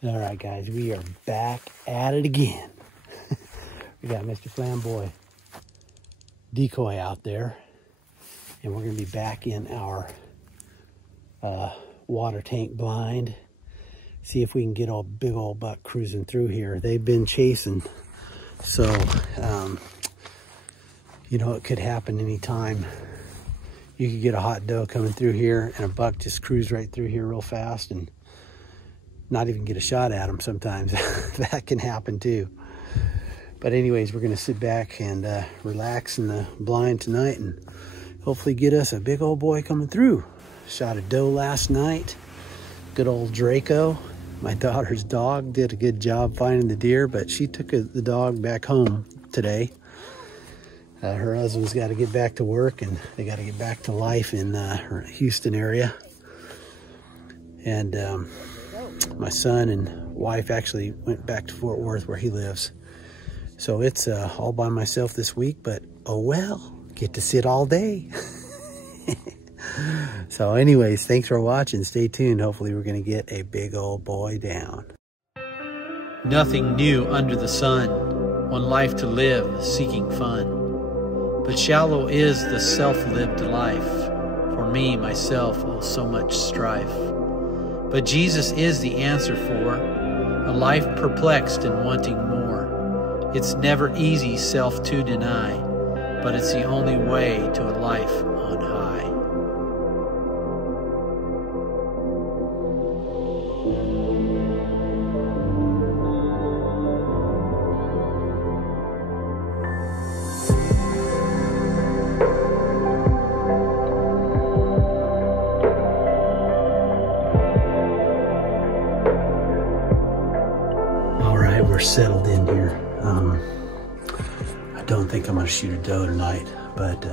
All right, guys, we are back at it again. We got Mr. Flamboy decoy out there, and we're going to be back in our water tank blind. See if we can get a big old buck cruising through here. They've been chasing, so you know, it could happen anytime. You could get a hot doe coming through here, and a buck just cruise right through here real fast and not even get a shot at them sometimes. That can happen too. But anyways, we're going to sit back and relax in the blind tonight and hopefully get us a big old boy coming through. Shot a doe last night. Good old Draco. My daughter's dog did a good job finding the deer, but she took the dog back home today. Her husband's got to get back to work, and they got to get back to life in her Houston area. And my son and wife actually went back to Fort Worth where he lives. So it's all by myself this week, but oh well, get to sit all day. So anyways, thanks for watching. Stay tuned. Hopefully we're going to get a big old boy down. Nothing new under the sun, one life to live, seeking fun. But shallow is the self-lived life. For me, myself, oh so much strife. But Jesus is the answer for a life perplexed and wanting more. It's never easy self to deny, but it's the only way to a life on high. We're settled in here. I don't think I'm gonna shoot a doe tonight, but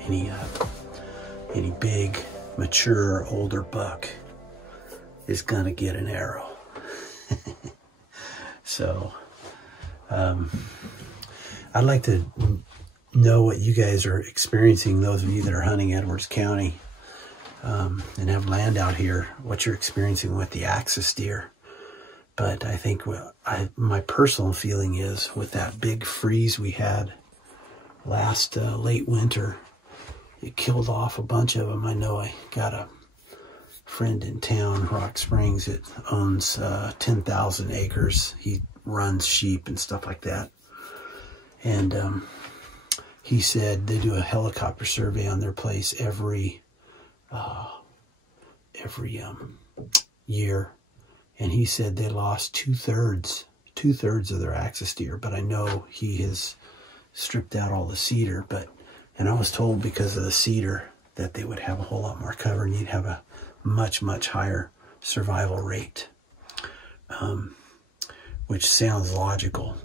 any big, mature, older buck is gonna get an arrow. So I'd like to know what you guys are experiencing, those of you that are hunting Edwards County and have land out here, what you're experiencing with the axis deer. But I think my personal feeling is with that big freeze we had last late winter, it killed off a bunch of them. I know I got a friend in town, Rock Springs, that owns 10,000 acres. He runs sheep and stuff like that. And he said they do a helicopter survey on their place every year. And he said they lost two-thirds of their axis deer. But I know he has stripped out all the cedar. And I was told because of the cedar that they would have a whole lot more cover and you'd have a much, much higher survival rate, which sounds logical.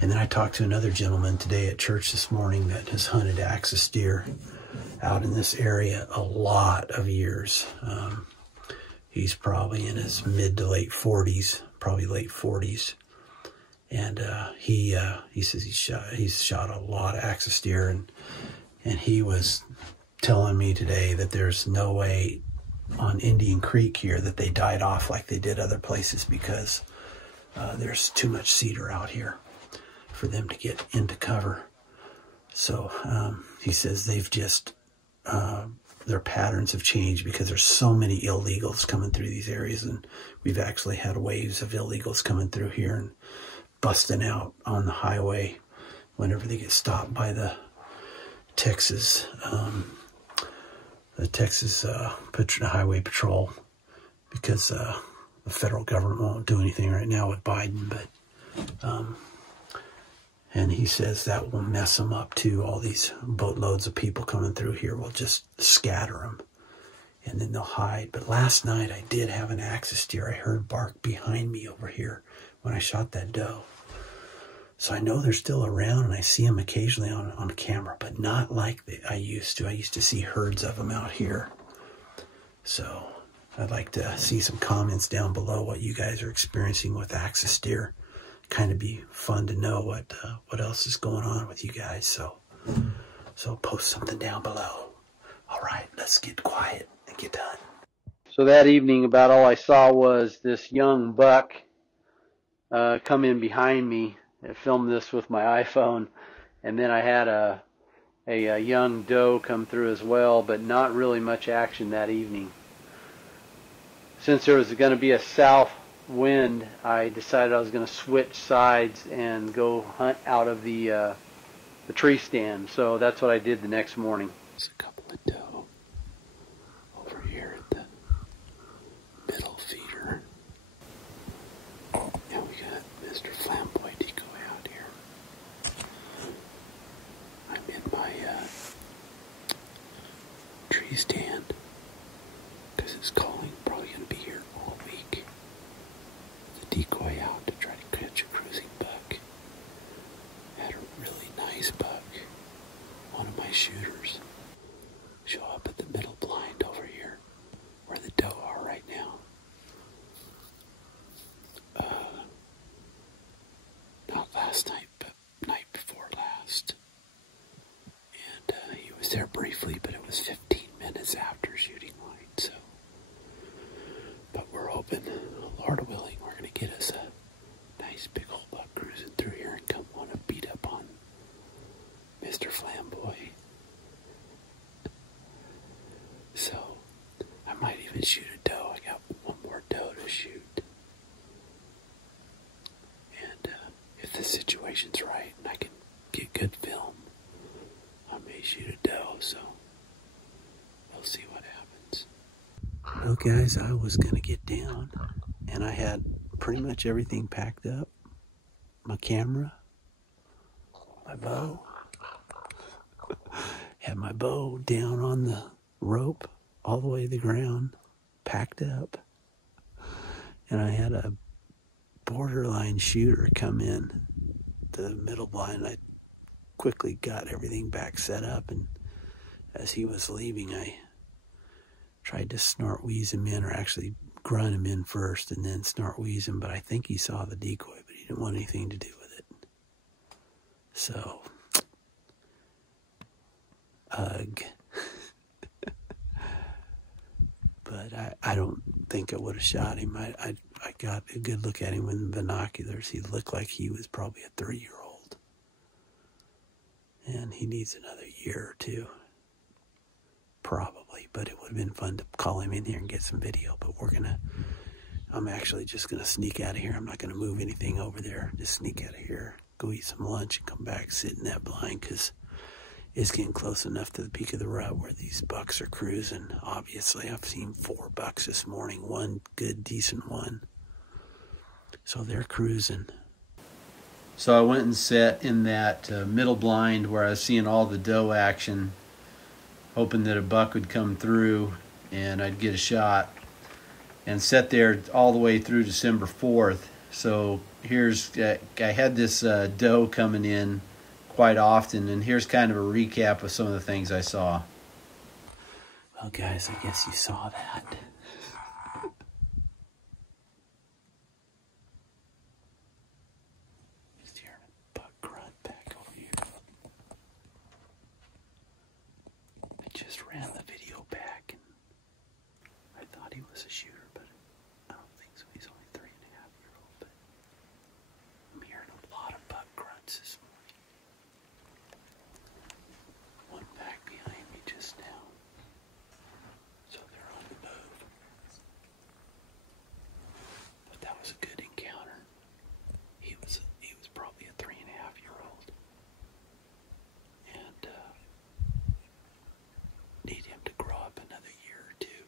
And then I talked to another gentleman today at church this morning that has hunted axis deer out in this area a lot of years. He's probably in his mid to late 40s, probably late 40s. And he says he's shot a lot of axis deer, and he was telling me today that there's no way on Indian Creek here that they died off like they did other places because there's too much cedar out here for them to get into cover. So he says they've just their patterns have changed because there's so many illegals coming through these areas, and we've actually had waves of illegals coming through here and busting out on the highway whenever they get stopped by the Texas Highway Patrol, because the federal government won't do anything right now with Biden. But and he says that will mess them up too. All these boatloads of people coming through here will just scatter them, and then they'll hide. But last night I did have an axis deer. I heard bark behind me over here when I shot that doe. So I know they're still around, and I see them occasionally on camera, but not like I used to. I used to see herds of them out here. So I'd like to see some comments down below what you guys are experiencing with axis deer. Kind of be fun to know what else is going on with you guys. So post something down below. All right, let's get quiet and get done. So that evening, about all I saw was this young buck come in behind me. I filmed this with my iPhone, and then I had a young doe come through as well, but not really much action that evening. Since there was going to be a south wind, I decided I was going to switch sides and go hunt out of the tree stand. So that's what I did the next morning. There's a couple of doe over here at the middle feeder. And we got Mr. Flamboy decoy out here. I'm in my tree stand because it's calling. Probably going to be here all week. The decoy out to try to catch a cruising buck. Had a really nice buck. One of my shooters show up at the middle blind over here where the doe are right now. Not last night, but night before last. And he was there briefly, but it was 15 minutes after shooting light, so. But we're hoping, Lord willing, we're going to get us a nice big old buck cruising through here and come want to beat up on Mr. Flamboy. So, I might even shoot a doe. I got one more doe to shoot. And if the situation's right and I can get good film, I may shoot a doe, so we'll see what happens. Well, guys, I was going to get down, and I had pretty much everything packed up. My camera, my bow. Had my bow down on the rope all the way to the ground, packed up. And I had a borderline shooter come in the middle blind. I quickly got everything back set up, and as he was leaving, I tried to snort wheeze him in, or actually grunt him in first and then snort wheeze him, but I think he saw the decoy, but he didn't want anything to do with it. So, ugh. But I don't think I would have shot him. I got a good look at him with the binoculars. He looked like he was probably a 3-year-old. And he needs another year or two. Probably. But it would have been fun to call him in here and get some video. But I'm actually just going to sneak out of here. I'm not going to move anything over there. Just sneak out of here. Go eat some lunch and come back, sit in that blind, because it's getting close enough to the peak of the rut where these bucks are cruising. Obviously, I've seen 4 bucks this morning, one good, decent one. So they're cruising. So I went and sat in that middle blind where I was seeing all the doe action, hoping that a buck would come through and I'd get a shot, and sat there all the way through December 4th. So here's, I had this doe coming in quite often, and here's kind of a recap of some of the things I saw. Well, guys, I guess you saw that. Just hearing a buck grunt back over here. I just ran the video back, and I thought he was a shooter, but I don't think so. He's only 3.5-year-old, but I'm hearing a lot of buck grunts this morning. One back behind me just now. So they're on the move. But that was a good encounter. He was probably a 3.5-year-old. And need him to grow up another year or two.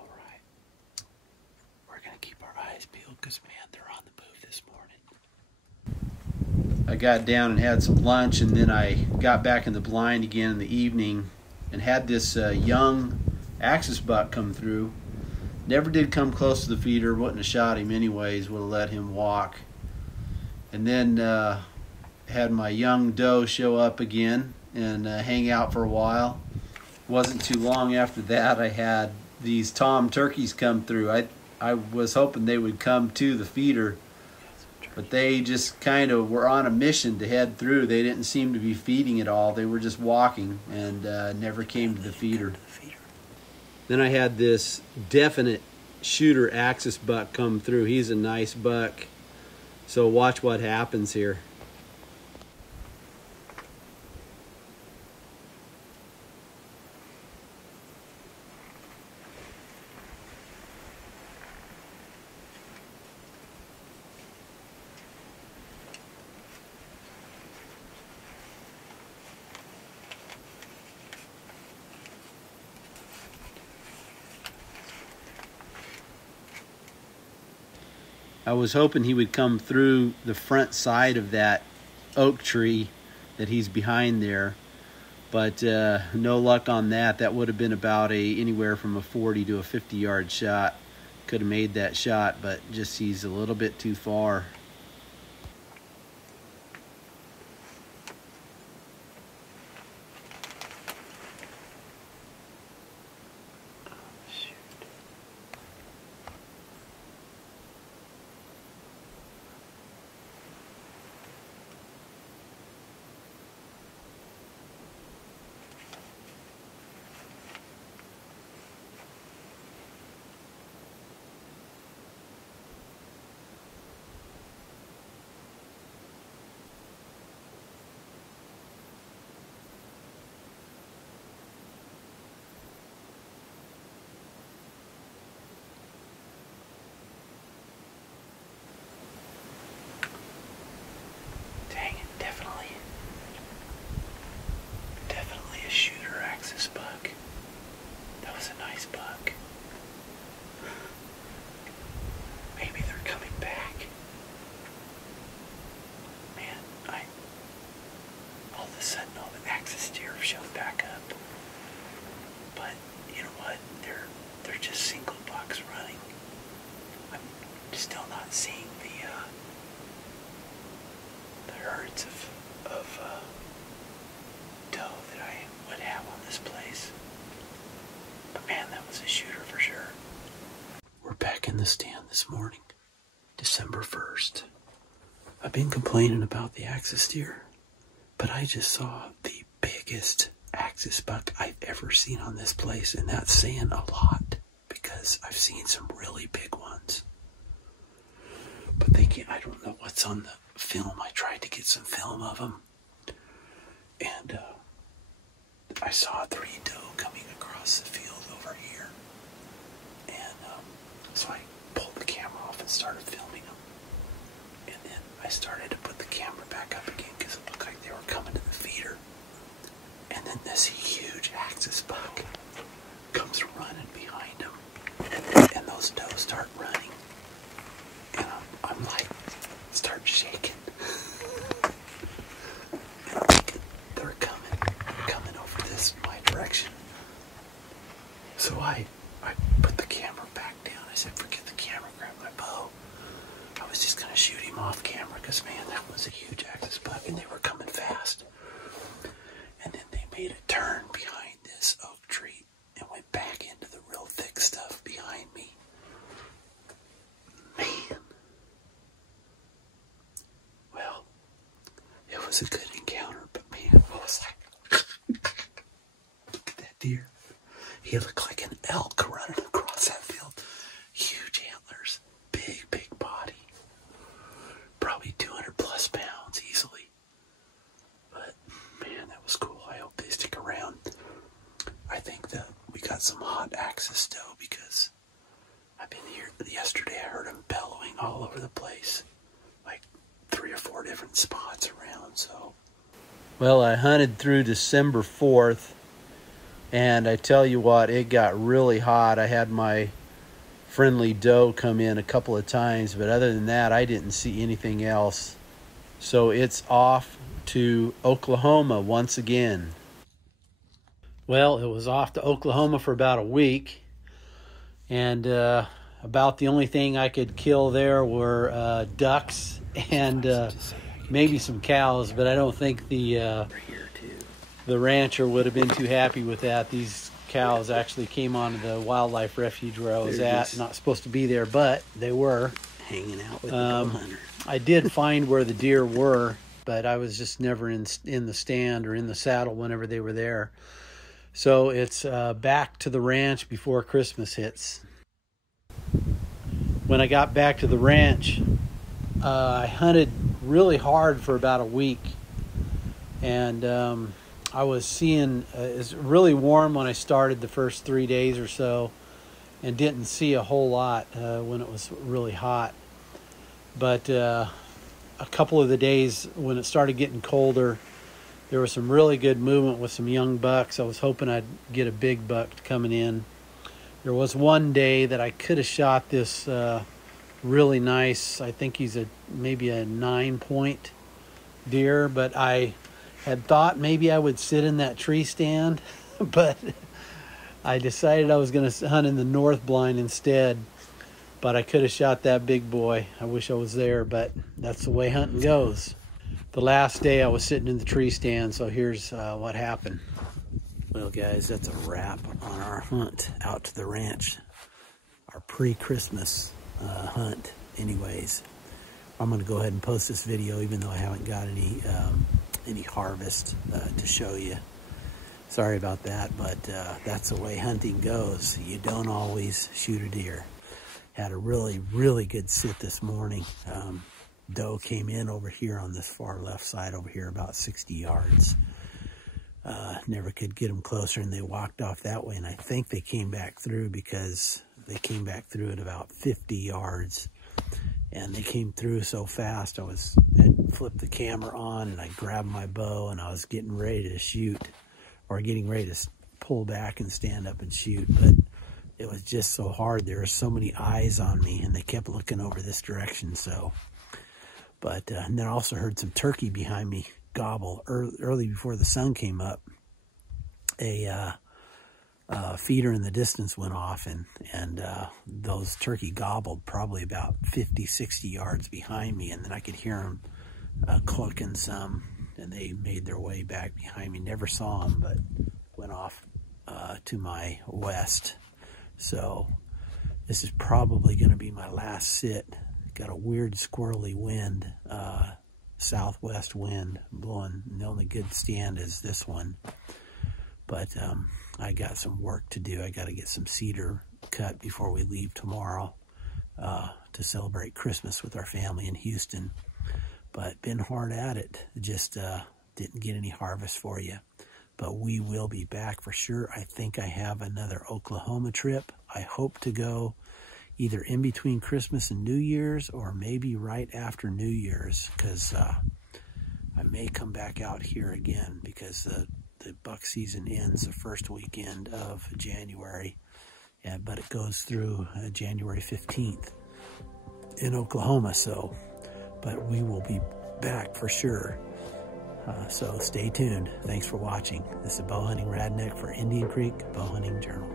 Alright. We're gonna keep our eyes peeled because, man, they're on the move this morning. I got down and had some lunch, and then I got back in the blind again in the evening and had this young axis buck come through. Never did come close to the feeder, wouldn't have shot him anyways, would have let him walk. And then had my young doe show up again and hang out for a while. Wasn't too long after that I had these tom turkeys come through. I was hoping they would come to the feeder, But they just kind of were on a mission to head through. They didn't seem to be feeding at all. They were just walking and never came to the feeder. Then I had this definite shooter axis buck come through. He's a nice buck. So watch what happens here. I was hoping he would come through the front side of that oak tree that he's behind there, but no luck on that. That would have been about anywhere from a 40 to a 50-yard shot. Could have made that shot, but just he's a little bit too far. Definitely a shooter axis buck. That was a nice buck. Maybe they're coming back. Man, all of a sudden all the axis deer have showed back up. But you know what? They're just single bucks running. I'm still not seeing the herds of doe that I would have on this place. But man, that was a shooter for sure. We're back in the stand this morning, December 1st. I've been complaining about the axis deer, but I just saw the biggest axis buck I've ever seen on this place, and that's saying a lot because I've seen some really big ones. But I don't know what's on the film. I tried to get some film of them, and I saw 3 doe coming across the field over here, and so I pulled the camera off and started filming them, and then I started to put the camera back up again because it looked like they were coming to the feeder, and then this huge axis buck comes running behind them, and those doe start running, and I'm like, start shaking. And I'm thinking, they're coming over this my direction. So I put the camera back down. I said, forget the camera, grab my bow. I was just gonna shoot him off camera because man, that was a huge axis buck and they were coming fast. And then they made a turn behind this oak tree and went back into the real thick stuff behind me. Man. Well, it was a good encounter, but man, I was like, look at that deer. He looked like an elk running across that field. Huge antlers, big body. Probably 200 plus pounds easily. But man, that was cool. I hope they stick around. I think that we got some hot axis doe because I've been here yesterday. I heard them bellowing all over the place, like 3 or 4 different spots around. So, well, I hunted through December 4th, and I tell you what, it got really hot. I had my friendly doe come in a couple of times, but other than that, I didn't see anything else. So it's off to Oklahoma once again. Well, it was off to Oklahoma for about a week, and about the only thing I could kill there were ducks and maybe some cows, but I don't think the rancher would have been too happy with that. These cows actually came onto the wildlife refuge where I was at. Not supposed to be there, but they were. Hanging out with the bow hunter. I did find where the deer were, but I was just never in the stand or in the saddle whenever they were there. So it's back to the ranch before Christmas hits. When I got back to the ranch, I hunted really hard for about a week. And I was seeing, it's really warm when I started the first 3 days or so, and didn't see a whole lot when it was really hot. But a couple of the days when it started getting colder, there was some really good movement with some young bucks. I was hoping I'd get a big buck coming in. There was one day that I could have shot this really nice, I think he's maybe a 9-point deer, but I had thought maybe I would sit in that tree stand, but I decided I was going to hunt in the north blind instead. But I could have shot that big boy. I wish I was there, but that's the way hunting goes. The last day I was sitting in the tree stand, so here's what happened. Well, guys, that's a wrap on our hunt out to the ranch. Our pre-Christmas hunt, anyways. I'm going to go ahead and post this video, even though I haven't got any harvest to show you. Sorry about that, but that's the way hunting goes. You don't always shoot a deer. Had a really, really good sit this morning. Doe came in over here on this far left side over here, about 60 yards. Never could get them closer, and they walked off that way, and I think they came back through because they came back through at about 50 yards. And they came through so fast, I flipped the camera on, and I grabbed my bow, and I was getting ready to shoot, or getting ready to pull back and stand up and shoot, but it was just so hard. There were so many eyes on me, and they kept looking over this direction. So, but and then I also heard some turkey behind me gobble early before the sun came up. A feeder in the distance went off, and those turkey gobbled probably about 50, 60 yards behind me, and then I could hear them clucking some, and they made their way back behind me. Never saw them, but went off to my west. So this is probably going to be my last sit. Got a weird squirrely wind, southwest wind blowing. The only good stand is this one. But I got some work to do. I got to get some cedar cut before we leave tomorrow to celebrate Christmas with our family in Houston. But been hard at it. Just didn't get any harvest for you. But we will be back for sure. I think I have another Oklahoma trip. I hope to go either in between Christmas and New Year's, or maybe right after New Year's, because I may come back out here again, because the buck season ends the first weekend of January, but it goes through January 15th in Oklahoma. So, but we will be back for sure. So stay tuned. Thanks for watching. This is Bowhunting Radneck for Indian Creek Bowhunting Journal.